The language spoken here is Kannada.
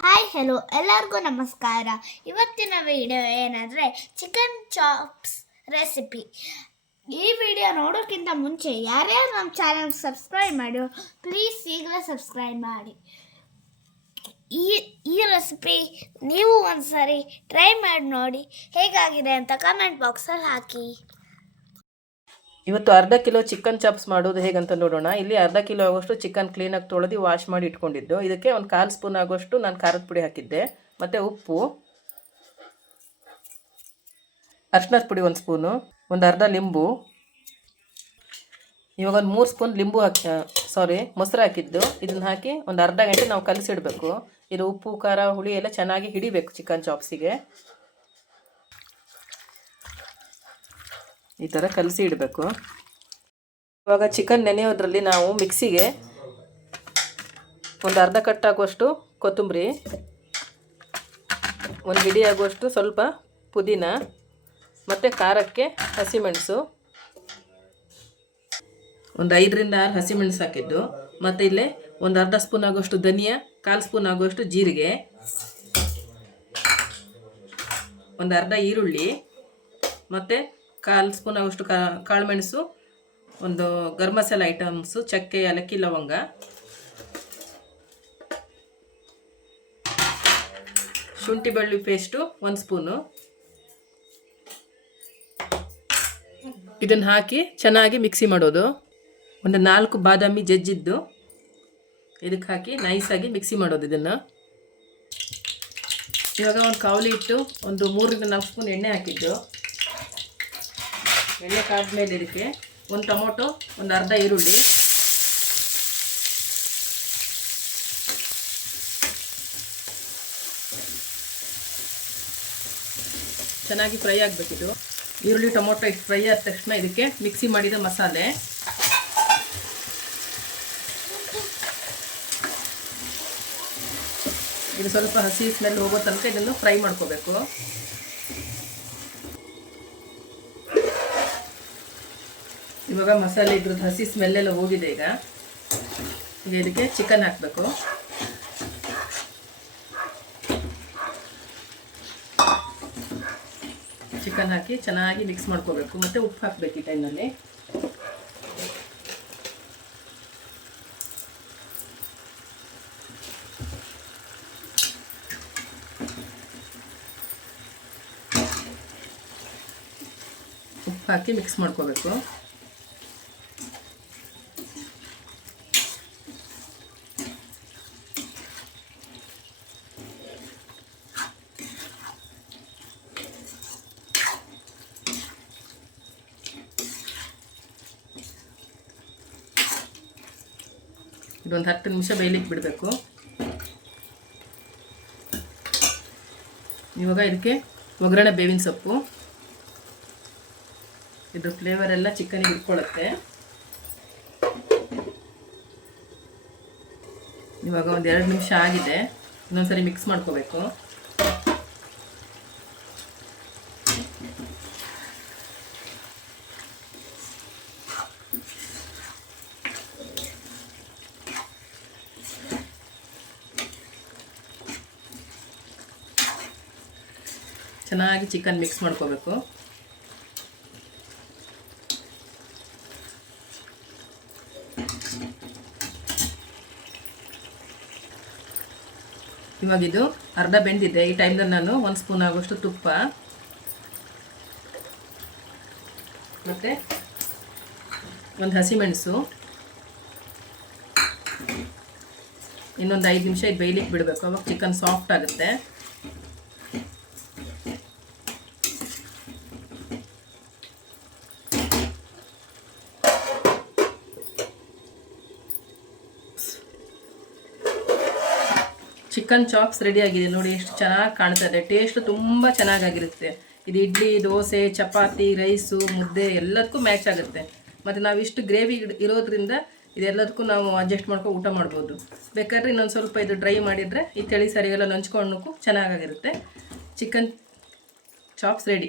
ಹಾಯ್, ಹೆಲೋ, ಎಲ್ಲರಿಗೂ ನಮಸ್ಕಾರ. ಇವತ್ತಿನ ವಿಡಿಯೋ ಏನಂದರೆ ಚಿಕನ್ ಚಾಪ್ಸ್ ರೆಸಿಪಿ ಈ ವಿಡಿಯೋ ನೋಡೋಕ್ಕಿಂತ ಮುಂಚೆ ಯಾರ್ಯಾರು ನಮ್ಮ ಚಾನಲ್ ಸಬ್ಸ್ಕ್ರೈಬ್ ಮಾಡಿ ಪ್ಲೀಸ್ ಈಗಲೇ ಸಬ್ಸ್ಕ್ರೈಬ್ ಮಾಡಿ. ಈ ಈ ರೆಸಿಪಿ ನೀವು ಒಂದ್ಸರಿ ಟ್ರೈ ಮಾಡಿ ನೋಡಿ, ಹೇಗಾಗಿದೆ ಅಂತ ಕಮೆಂಟ್ ಬಾಕ್ಸಲ್ಲಿ ಹಾಕಿ. ಇವತ್ತು ಅರ್ಧ ಕಿಲೋ ಚಿಕನ್ ಚಾಪ್ಸ್ ಮಾಡೋದು ಹೇಗಂತ ನೋಡೋಣ. ಇಲ್ಲಿ ಅರ್ಧ ಕಿಲೋ ಆಗೋಷ್ಟು ಚಿಕನ್ ಕ್ಲೀನಾಗಿ ತೊಳೆದು ವಾಶ್ ಮಾಡಿ ಇಟ್ಕೊಂಡಿದ್ದು. ಇದಕ್ಕೆ ಒಂದು ಕಾಲು ಸ್ಪೂನ್ ಆಗೋಷ್ಟು ನಾನು ಖಾರದ ಪುಡಿ ಹಾಕಿದ್ದೆ. ಮತ್ತು ಉಪ್ಪು. ಅರ್ಶಿನದ ಪುಡಿ ಒಂದು ಸ್ಪೂನು ಒಂದು ಅರ್ಧ ಲಿಂಬು. ಇವಾಗ ಒಂದು ಮೂರು ಸ್ಪೂನ್ ಲಿಂಬು ಹಾಕಿ ಸಾರಿ ಮೊಸರು ಹಾಕಿದ್ದು. ಇದನ್ನು ಹಾಕಿ ಒಂದು ಅರ್ಧ ಗಂಟೆ ನಾವು ಕಲಸಿಡಬೇಕು. ಇದು ಉಪ್ಪು, ಖಾರ, ಹುಳಿ ಎಲ್ಲ ಚೆನ್ನಾಗಿ ಹಿಡಿಬೇಕು ಚಿಕನ್ ಚಾಪ್ಸಿಗೆ ಈ ಥರ ಕಲಸಿ ಇಡಬೇಕು. ಇವಾಗ ಚಿಕನ್ ನೆನೆಯೋದ್ರಲ್ಲಿ ನಾವು ಮಿಕ್ಸಿಗೆ ಒಂದು ಅರ್ಧ ಕಟ್ಟಾಗುವಷ್ಟು ಕೊತ್ತಂಬರಿ, ಒಂದು ಹಿಡಿ ಆಗುವಷ್ಟು ಸ್ವಲ್ಪ ಪುದೀನ, ಮತ್ತು ಖಾರಕ್ಕೆ ಹಸಿಮೆಣಸು. ಒಂದು ಐದರಿಂದ ಆರು ಹಸಿಮೆಣಸು ಹಾಕಿದ್ದು. ಮತ್ತು ಇಲ್ಲೇ ಒಂದು ಅರ್ಧ ಸ್ಪೂನ್ ಆಗುವಷ್ಟು ಧನಿಯಾ, ಕಾಲು ಸ್ಪೂನ್ ಆಗುವಷ್ಟು ಜೀರಿಗೆ, ಒಂದು ಅರ್ಧ ಈರುಳ್ಳಿ, ಮತ್ತು ಕಾಲು ಸ್ಪೂನ್ ಆಗುವಷ್ಟು ಕಾ ಕಾಳುಮೆಣಸು, ಒಂದು ಗರಂ ಮಸಾಲೆ ಐಟಮ್ಸು, ಚಕ್ಕೆ, ಏಲಕ್ಕಿ, ಲವಂಗ. ಶುಂಠಿ ಬೆಳ್ಳುಳ್ಳಿ ಪೇಸ್ಟು, ಒಂದು ಸ್ಪೂನು. ಇದನ್ನು ಹಾಕಿ ಚೆನ್ನಾಗಿ ಮಿಕ್ಸಿ ಮಾಡೋದು. ಒಂದು ನಾಲ್ಕು ಬಾದಾಮಿ ಜಜ್ಜಿದ್ದು. ಇದಕ್ಕೆ ಹಾಕಿ ನೈಸಾಗಿ ಮಿಕ್ಸಿ ಮಾಡೋದು ಇದನ್ನು. ಇವಾಗ ಒಂದು ಕಾವಲಿ ಇಟ್ಟು ಒಂದು ಮೂರರಿಂದ ನಾಲ್ಕು ಸ್ಪೂನ್ ಎಣ್ಣೆ ಹಾಕಿದ್ದು. ಎಣ್ಣೆ ಕಾದ್ಮೇಲೆ ಇದಕ್ಕೆ ಒಂದು ಟೊಮೊಟೊ, ಒಂದು ಅರ್ಧ ಈರುಳ್ಳಿ. ಚೆನ್ನಾಗಿ ಫ್ರೈ ಆಗಬೇಕಿದು ಈರುಳ್ಳಿ, ಟೊಮೊಟೊ ಫ್ರೈ ಆದ ತಕ್ಷಣ ಇದಕ್ಕೆ ಮಿಕ್ಸಿ ಮಾಡಿದ ಮಸಾಲೆ. ಇದು ಸ್ವಲ್ಪ ಹಸಿ ಸ್ಮೆಲ್ ಹೋಗೋ ತನಕ ಇದನ್ನು ಫ್ರೈ ಮಾಡ್ಕೋಬೇಕು. ಇವಾಗ ಮಸಾಲೆ ಇದ್ರದ್ದು ಹಸಿ ಸ್ಮೆಲ್ಲೆಲ್ಲ ಹೋಗಿದೆ ಈಗ. ಈಗ ಇದಕ್ಕೆ ಚಿಕನ್ ಹಾಕಬೇಕು. ಚಿಕನ್ ಹಾಕಿ ಚೆನ್ನಾಗಿ ಮಿಕ್ಸ್ ಮಾಡ್ಕೋಬೇಕು. ಮತ್ತು ಉಪ್ಪು ಹಾಕಬೇಕು ಈ ಟೈಮಲ್ಲಿ ಉಪ್ಪು ಹಾಕಿ ಮಿಕ್ಸ್ ಮಾಡ್ಕೋಬೇಕು. ಇದೊಂದು ಹತ್ತು ನಿಮಿಷ ಬೇಯಲಿಕ್ಕೆ ಬಿಡಬೇಕು ಇವಾಗ ಇದಕ್ಕೆ ಒಗ್ಗರಣೆ ಬೇವಿನ ಸೊಪ್ಪು. ಇದು ಫ್ಲೇವರ್ ಎಲ್ಲ ಚಿಕನಿಗೆ ಇಟ್ಕೊಳ್ಳುತ್ತೆ. ಇವಾಗ ಒಂದು ಎರಡು ನಿಮಿಷ ಆಗಿದೆ. ಇನ್ನೊಂದ್ಸರಿ ಮಿಕ್ಸ್ ಮಾಡ್ಕೋಬೇಕು. ಚೆನ್ನಾಗಿ ಚಿಕನ್ ಮಿಕ್ಸ್ ಮಾಡ್ಕೋಬೇಕು. ಇವಾಗ ಇದು ಅರ್ಧ ಬೆಂದಿದೆ. ಈ ಟೈಮ್ದಲ್ಲಿ ನಾನು ಒಂದು ಸ್ಪೂನ್ ಆಗುವಷ್ಟು ತುಪ್ಪ. ಮತ್ತೆ ಒಂದು ಹಸಿಮೆಣಸು. ಇನ್ನೊಂದು ಐದು ನಿಮಿಷ ಇದು ಬೇಯ್ಲಿಕ್ಕೆ ಬಿಡಬೇಕು. ಅವಾಗ ಚಿಕನ್ ಸಾಫ್ಟ್ ಆಗುತ್ತೆ. ಚಿಕನ್ ಚಾಪ್ಸ್ ರೆಡಿ ಆಗಿದೆ. ನೋಡಿ ಎಷ್ಟು ಚೆನ್ನಾಗಿ ಕಾಣ್ತಾ ಇದೆ. ಟೇಸ್ಟ್ ತುಂಬ ಚೆನ್ನಾಗಾಗಿರುತ್ತೆ. ಇದು ಇಡ್ಲಿ, ದೋಸೆ, ಚಪಾತಿ ರೈಸು ಮುದ್ದೆ ಎಲ್ಲದಕ್ಕೂ ಮ್ಯಾಚ್ ಆಗುತ್ತೆ. ಮತ್ತು ನಾವು ಇಷ್ಟು ಗ್ರೇವಿ ಇರೋದ್ರಿಂದ ಇದೆಲ್ಲದಕ್ಕೂ ನಾವು ಅಡ್ಜಸ್ಟ್ ಮಾಡ್ಕೊಂಡು ಊಟ ಮಾಡ್ಬೋದು. ಬೇಕಾದ್ರೆ ಇನ್ನೊಂದು ಸ್ವಲ್ಪ ಇದು ಡ್ರೈ ಮಾಡಿದರೆ ಈ ತಳಿ ಸರಿಗೆಲ್ಲ ನಂಚ್ಕೊಳ್ಳೋಕ್ಕೂ ಚೆನ್ನಾಗಾಗಿರುತ್ತೆ. Chicken chops ready